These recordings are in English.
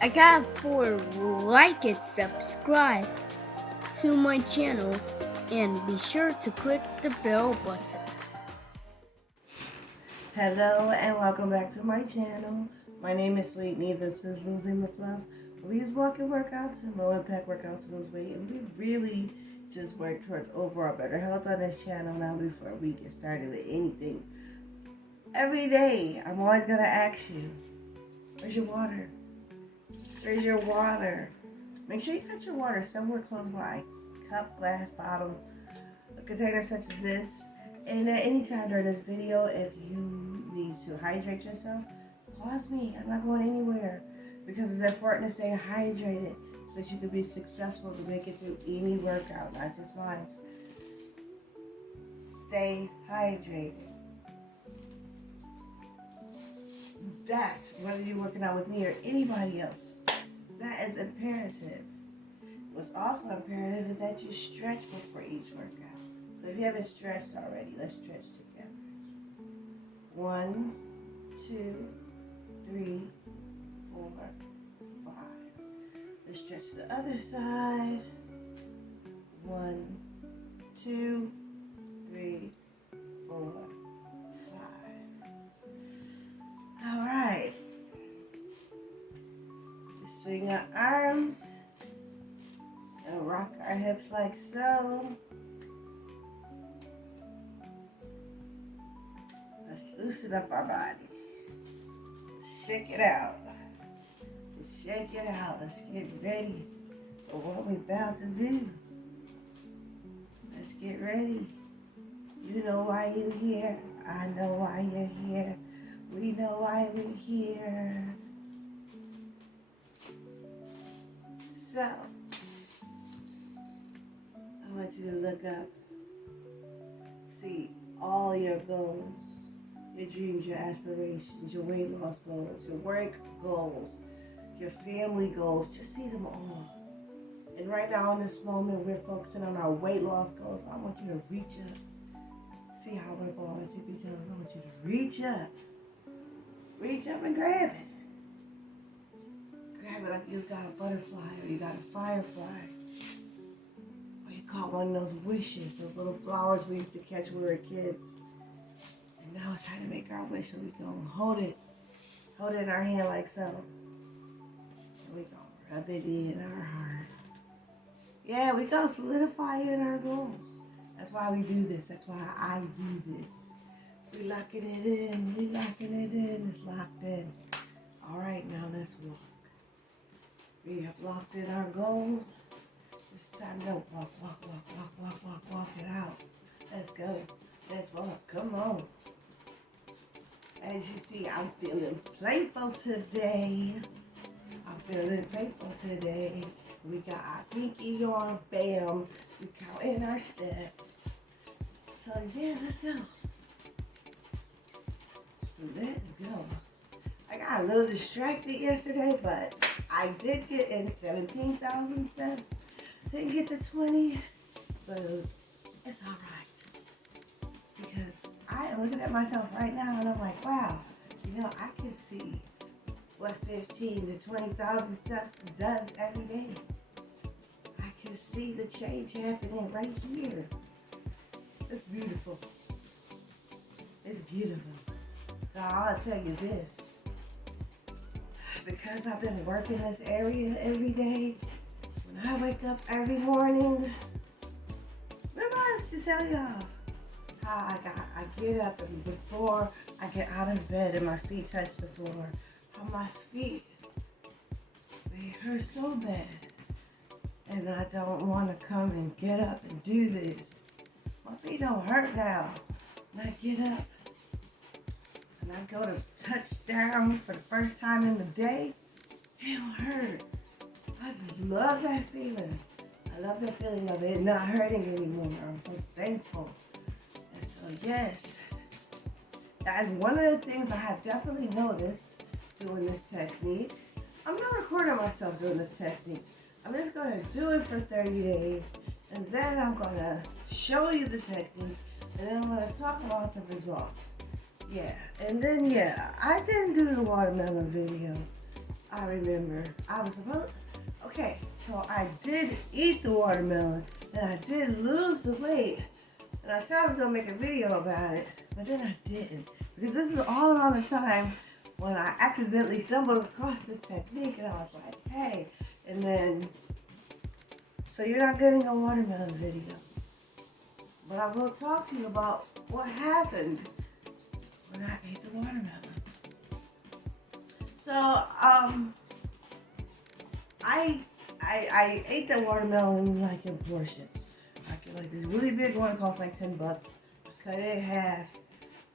I got for like and subscribe to my channel and be sure to click the bell button. Hello and welcome back to my channel. My name is Sweetney. This is Losing the Fluff. We use walking workouts and low impact workouts to lose weight, and we really just work towards overall better health on this channel. Now, before we get started with anything, every day I'm always gonna ask you, where's your water? Where's your water? Make sure you got your water somewhere close by. Cup, glass, bottle, a container such as this. And at any time during this video, if you need to hydrate yourself, pause me. I'm not going anywhere because it's important to stay hydrated so that you can be successful to make it through any workout, not just mine. Stay hydrated. That's whether you're working out with me or anybody else. That is imperative. What's also imperative is that you stretch before each workout. So if you haven't stretched already, let's stretch together. 1, 2, 3, 4, 5. Let's stretch the other side. 1, 2, 3, 4, 5. All right. Just swing our arms and rock our hips like so. Let's loosen up our body. Shake it out. Shake it out. Let's get ready for what we're about to do. Let's get ready. You know why you're here. I know why you're here. We know why we're here. So, I want you to look up. See all your goals, your dreams, your aspirations, your weight loss goals, your work goals, your family goals. Just see them all. And right now in this moment, we're focusing on our weight loss goals. So I want you to reach up. See how we're going to tippy toes. I want you to reach up. Reach up and grab it. Grab it like you just got a butterfly or you got a firefly. Or you caught one of those wishes, those little flowers we used to catch when we were kids. And now it's time to make our wish. So we go hold it. Hold it in our hand like so. And we go rub it in our heart. Yeah, we go solidify it in our goals. That's why we do this. That's why I do this. We locking it in. We locking it in. It's locked in. All right, now let's walk. We have locked in our goals. It's time to walk, walk, walk, walk, walk, walk, walk it out. Let's go. Let's walk. Come on. As you see, I'm feeling playful today. We got our pinky on, bam. We counting our steps. So yeah, let's go. Let's go. I got a little distracted yesterday, but I did get in 17,000 steps. Didn't get to 20, but it's all right. Because I am looking at myself right now and I'm like, wow, I can see what 15 to 20,000 steps does every day. I can see the change happening right here. It's beautiful. It's beautiful. I'll tell you this, because I've been working this area every day, when I wake up every morning, remember I used to tell y'all how I get up and before I get out of bed and my feet touch the floor, how my feet, they hurt so bad, and I don't want to come and get up and do this. My feet don't hurt now. When I get up, and I go to touch down for the first time in the day, it don't hurt. I just love that feeling. I love the feeling of it not hurting anymore. I'm so thankful. And so yes, that is one of the things I have definitely noticed doing this technique. I'm not recording myself doing this technique. I'm just going to do it for 30 days. And then I'm going to show you the technique. And then I'm going to talk about the results. Yeah, and then I didn't do the watermelon video. I remember I was about, okay, so I did eat the watermelon and I did lose the weight. And I said I was gonna make a video about it, but then I didn't. Because this is all around the time when I accidentally stumbled across this technique and I was like, hey, and then, so you're not getting a watermelon video. But I will talk to you about what happened when I ate the watermelon. So, I ate the watermelon like in portions. I get like this really big one, costs like $10. I cut it in half,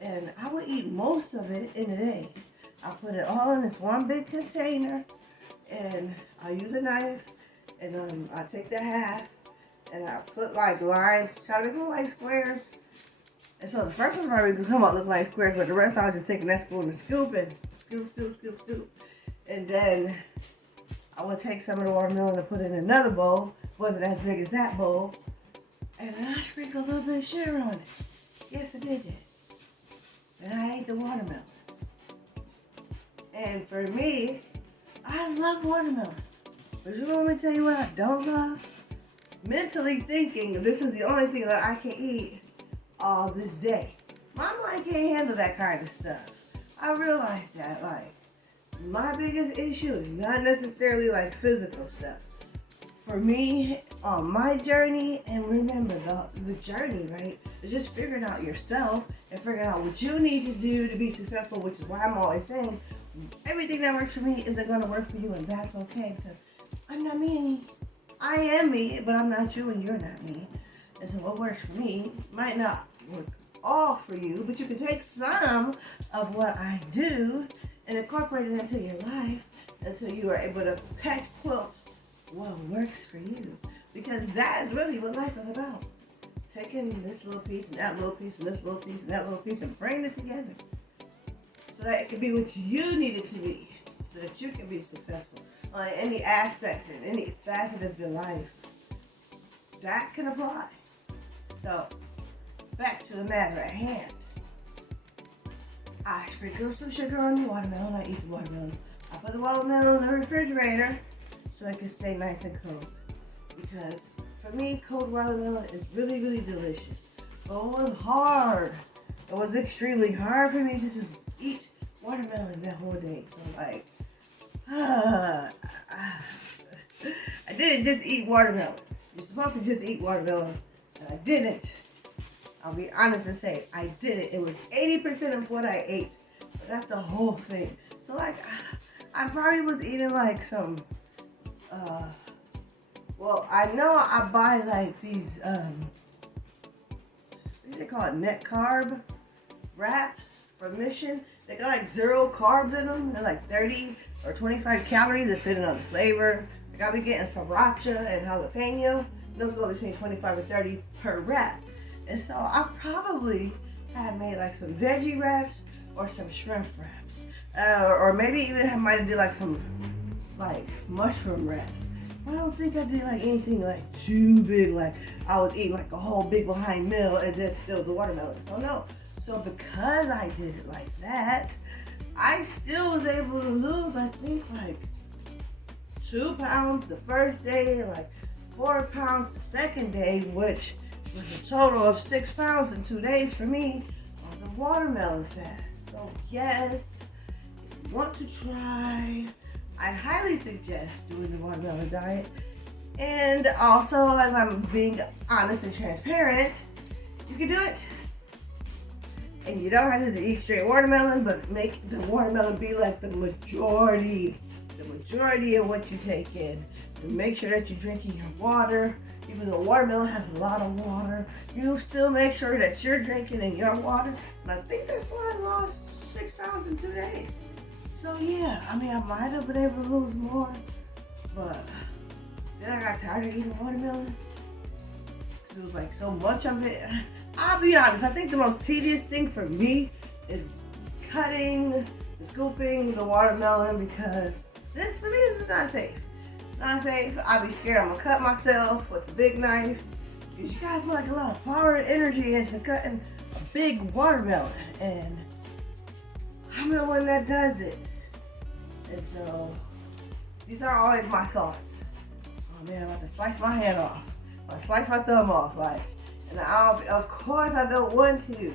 and I would eat most of it in a day. I put it all in this one big container, and I use a knife, and I take the half, and I put like lines, try to make them like squares. And so the first one probably could come out look like squares, but the rest I was just taking that spoon and scooping, scoop. And then I would take some of the watermelon and put it in another bowl, wasn't as big as that bowl, and then I sprinkled a little bit of sugar on it. Yes, I did that. And I ate the watermelon. And for me, I love watermelon. But you want me to tell you what I don't love? Mentally thinking this is the only thing that I can eat all this day. My mind can't handle that kind of stuff. I realize that, like, my biggest issue is not necessarily like physical stuff. For me, on my journey, and remember the journey, right, is just figuring out yourself and figuring out what you need to do to be successful, which is why I'm always saying everything that works for me isn't going to work for you, and that's okay, because I'm not me. I am me, but I'm not you and you're not me. And so what works for me might not work all for you, but you can take some of what I do and incorporate it into your life until you are able to patch quilt what works for you. Because that is really what life is about. Taking this little piece and that little piece and this little piece and that little piece and bringing it together so that it can be what you need it to be, so that you can be successful on any aspect and any facet of your life. That can apply. So, back to the matter at hand. I sprinkle some sugar on the watermelon. I eat the watermelon. I put the watermelon in the refrigerator so it can stay nice and cold. Because for me, cold watermelon is really, really delicious. But it was hard. It was extremely hard for me to just eat watermelon that whole day. So like, I didn't just eat watermelon. You're supposed to just eat watermelon, and I didn't. I'll be honest and say I didn't. It was 80% of what I ate, but not the whole thing. So like, I probably was eating like some, well, I know I buy like these, what do they call it, net carb wraps from Mission. They got like 0 carbs in them. They're like 30 or 25 calories depending on the flavor. Like I'll be getting sriracha and jalapeno. Those go between 25 and 30 per wrap. And so I probably had made like some veggie wraps or some shrimp wraps. Or maybe even I might have did like some like mushroom wraps. I don't think I did like anything like too big, like I was eating like a whole big behind meal and then still the watermelon. So no. So because I did it like that, I still was able to lose, I think, like 2 pounds the first day, like 4 pounds the second day, which was a total of 6 pounds in 2 days for me on the watermelon fast. So yes, if you want to try, I highly suggest doing the watermelon diet. And also, as I'm being honest and transparent, you can do it. And you don't have to eat straight watermelon, but make the watermelon be like the majority of what you take in. And make sure that you're drinking your water. Even though watermelon has a lot of water, you still make sure that you're drinking in your water. And I think that's why I lost 6 pounds in 2 days. So yeah, I mean, I might have been able to lose more, but then I got tired of eating watermelon because it was like so much of it. I'll be honest, I think the most tedious thing for me is cutting and scooping the watermelon, because this, for me, this is not safe. It's not safe. I'll be scared I'm gonna cut myself with the big knife, because you gotta put like a lot of power and energy into cutting a big watermelon, and I'm the one that does it. And so These are always my thoughts. Oh man, I'm about to slice my hand off. I'm about to slice my thumb off, like, and of course I don't want to,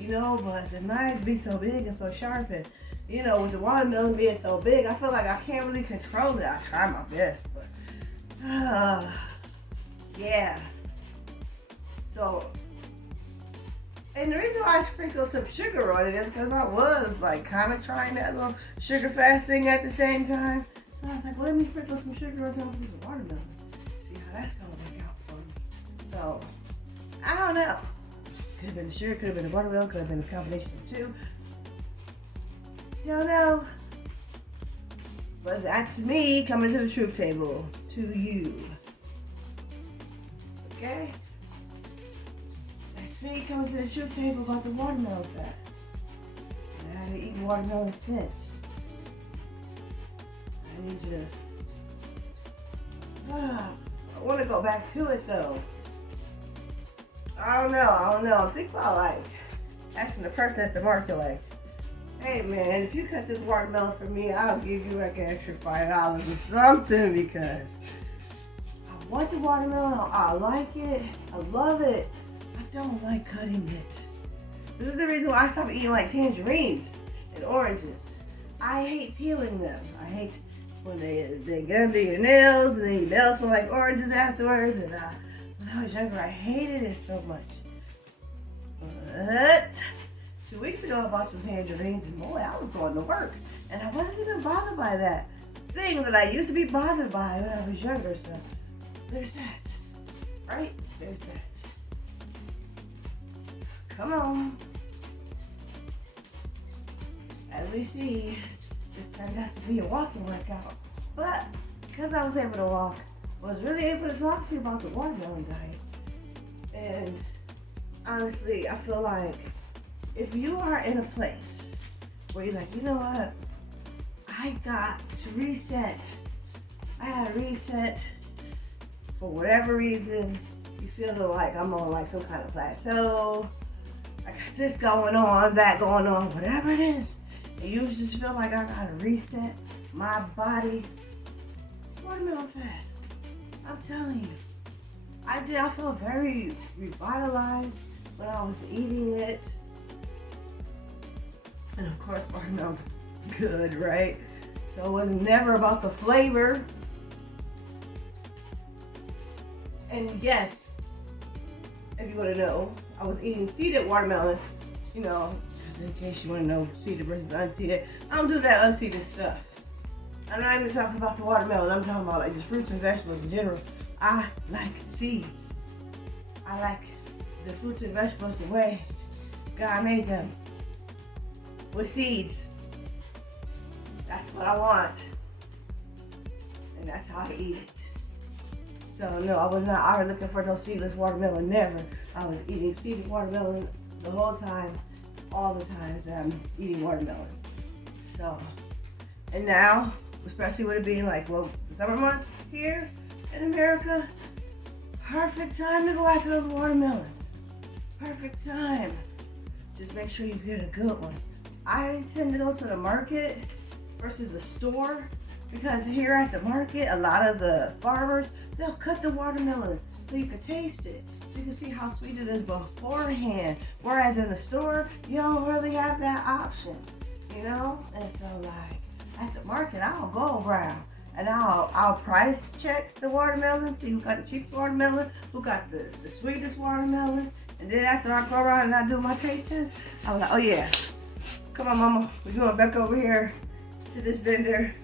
you know, but the knife be so big and so sharp, and you know, with the watermelon being so big, I feel like I can't really control it. I try my best, but yeah. So, and the reason why I sprinkled some sugar on it is because I was like kind of trying that little sugar fast thing at the same time. So I was like, well, let me sprinkle some sugar on top of this watermelon. See how that's gonna work out for me. So, I don't know. Could have been the sugar, could have been the watermelon, could have been a combination of the two. Don't know. But that's me coming to the truth table to you. Okay? That's me coming to the truth table about the watermelon fast. And I haven't eaten watermelon since. I need to. I want to go back to it though. I don't know. I'm thinking about like asking the person at the market, like, hey man, if you cut this watermelon for me, I'll give you like an extra $5 or something, because I want the watermelon, I like it, I love it. I don't like cutting it. This is the reason why I stopped eating like tangerines and oranges. I hate peeling them. I hate when they get under your nails and then your nails smell like oranges afterwards. And when I was younger, I hated it so much. But 2 weeks ago, I bought some tangerines, and boy, I was going to work, and I wasn't even bothered by that thing that I used to be bothered by when I was younger. So there's that, right? There's that. Come on. As we see, this turned out to be a walking workout, but because I was able to walk, I was really able to talk to you about the watermelon diet. And honestly, I feel like if you are in a place where you're like, you know what, I got to reset. I had to reset for whatever reason. You feel like I'm on like some kind of plateau. I got this going on, that going on, whatever it is. And you just feel like I gotta reset my body. Watermelon fast. I'm telling you. I felt very revitalized when I was eating it. And of course, watermelon's good, right? So it was never about the flavor. And yes, if you want to know, I was eating seeded watermelon, you know, just in case you want to know seeded versus unseeded. I don't do that unseeded stuff. I'm not even talking about the watermelon. I'm talking about like just fruits and vegetables in general. I like seeds. I like the fruits and vegetables the way God made them, with seeds. That's what I want. And that's how I eat it. So no, I was not out looking for no seedless watermelon, never. I was eating seeded watermelon the whole time, all the times that I'm eating watermelon. So, and now, especially with it being like, well, the summer months here in America, perfect time to go after those watermelons. Perfect time. Just make sure you get a good one. I tend to go to the market versus the store, because here at the market, a lot of the farmers, they'll cut the watermelon so you can taste it, so you can see how sweet it is beforehand. Whereas in the store, you don't really have that option, you know? And so like at the market, I'll go around and I'll price check the watermelon, see who got the cheapest watermelon, who got the sweetest watermelon. And then after I go around and I do my taste test, I'm like, oh yeah, come on mama, we're going back over here to this vendor.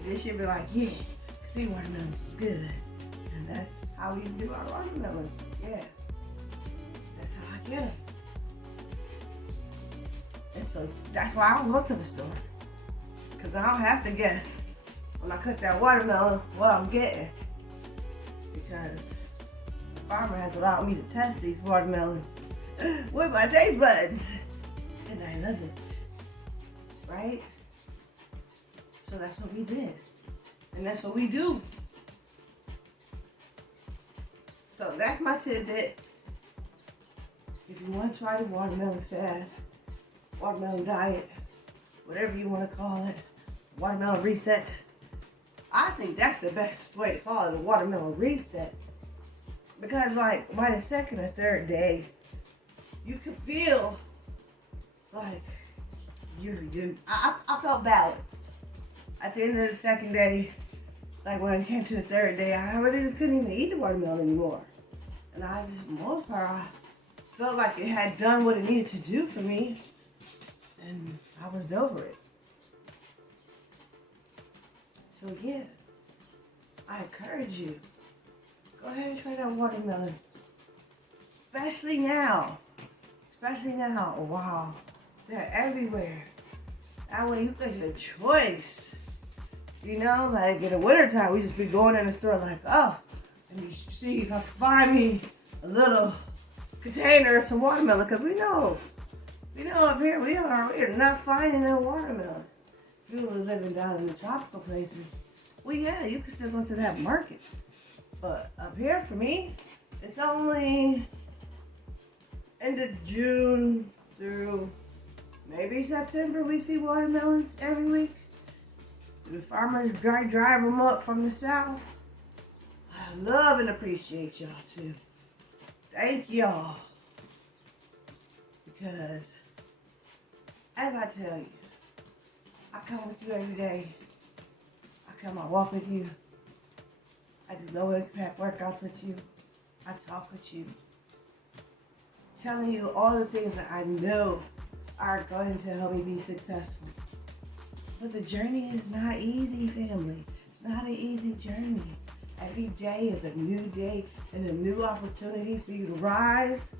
And then she'll be like, yeah, these watermelons is good. And that's how we do our watermelon. Yeah, that's how I get them. And so that's why I don't go to the store, because I don't have to guess when I cut that watermelon what I'm getting, because the farmer has allowed me to test these watermelons with my taste buds, and I love it, right? So that's what we did, and that's what we do. So that's my tidbit. If you want to try the watermelon fast, watermelon diet, whatever you want to call it, watermelon reset, I think that's the best way to call it, a watermelon reset. Because like by the second or third day, you can feel like I felt balanced. At the end of the second day, like when it came to the third day, I really just couldn't even eat the watermelon anymore. And most part, I felt like it had done what it needed to do for me. And I was over it. So yeah, I encourage you, go ahead and try that watermelon. Especially now. Wow. They're everywhere. That way you got your choice. You know, like in the wintertime, we just be going in the store like, oh, let me see if I can find me a little container of some watermelon. Because we know up here, we're not finding no watermelon. If you was living down in the tropical places, well, yeah, you can still go to that market. But up here, for me, it's only end of June through maybe September we see watermelons every week. The farmers drive them up from the south. I love and appreciate y'all too. Thank y'all. Because, as I tell you, I come with you every day. I walk with you. I do low impact workouts with you. I talk with you. Telling you all the things that I know are going to help me be successful. But the journey is not easy, family. It's not an easy journey. Every day is a new day and a new opportunity for you to rise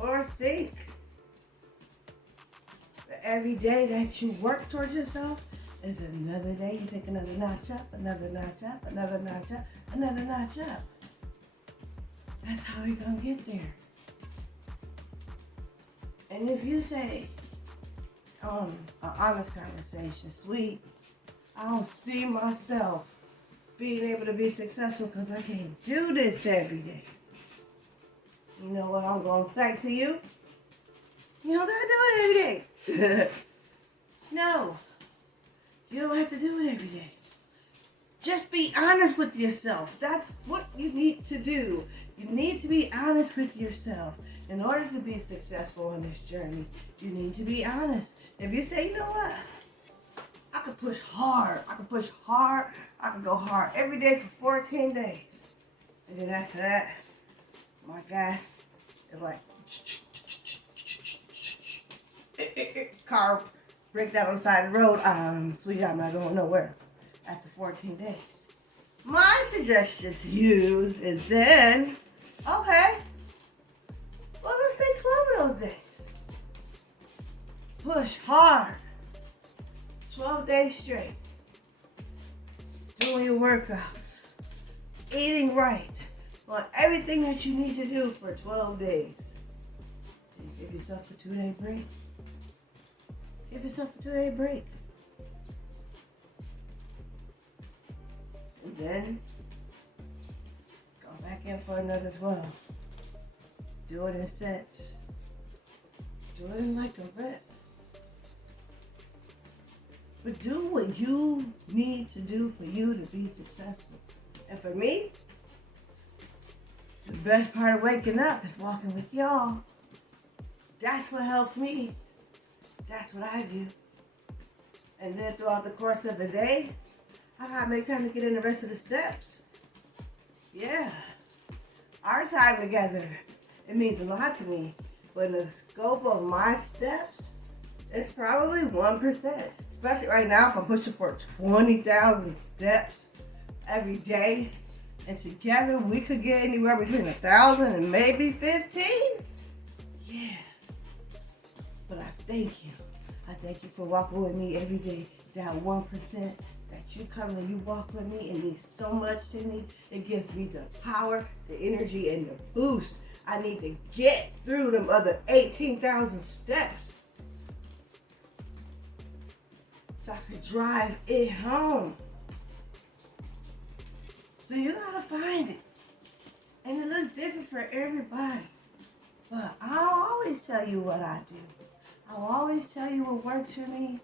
or sink. But every day that you work towards yourself is another day. You take another notch up, another notch up, another notch up, another notch up. That's how you're going to get there. And if you say, an honest conversation, sweet, I don't see myself being able to be successful because I can't do this every day. You know what I'm going to say to you? You don't got to do it every day. No, you don't have to do it every day. Just be honest with yourself. That's what you need to do. You need to be honest with yourself. In order to be successful on this journey, you need to be honest. If you say, you know what? I can push hard. I can go hard every day for 14 days. And then after that, my gas is like, car break down on the side of the road. Sweetie, I'm not going nowhere after 14 days. My suggestion to you is then, okay, well, let's say 12 of those days. Push hard. 12 days straight. Doing your workouts. Eating right. Doing everything that you need to do for 12 days. And give yourself a 2-day break. Give yourself a 2-day break. And then go back in for another 12. Do it in sets. Do it in like a rep. But do what you need to do for you to be successful. And for me, the best part of waking up is walking with y'all. That's what helps me. That's what I do. And then throughout the course of the day, I gotta make time to get in the rest of the steps. Yeah. Our time together, it means a lot to me. But in the scope of my steps, it's probably 1%. Especially right now, if I'm pushing for 20,000 steps every day. And together, we could get anywhere between 1,000 and maybe 15. Yeah. But I thank you. I thank you for walking with me every day. That 1% that you come and you walk with me, it means so much to me. It gives me the power, the energy, and the boost I need to get through them other 18,000 steps. So I could drive it home. So you gotta find it. And it looks different for everybody. But I'll always tell you what I do. I'll always tell you what works for me.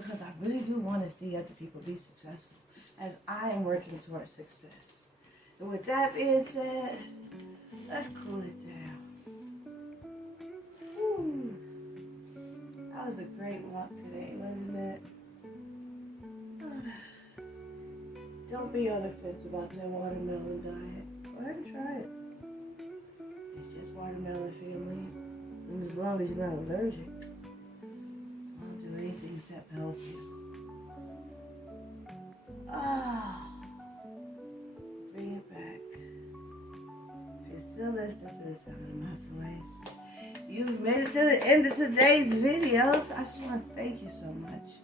because I really do want to see other people be successful as I am working towards success. And with that being said, let's cool it down. Whew. That was a great walk today, wasn't it? Don't be on the fence about that watermelon diet. Go ahead and try it. It's just watermelon, family. And as long as you're not allergic, I'll do anything except help you. Bring it back. If you're still listening to the sound of my voice, you've made it to the end of today's videos. I just want to thank you so much.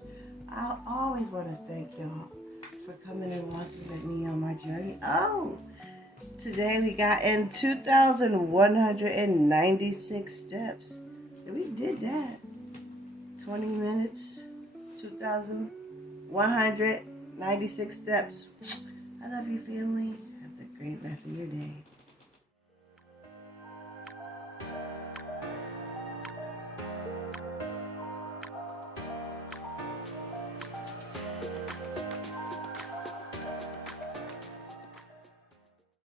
I always want to thank y'all for coming and walking with me on my journey. Oh, today we got in 2,196 steps. And we did that. 20 minutes, 2,196 steps. I love you, family. Have a great rest of your day.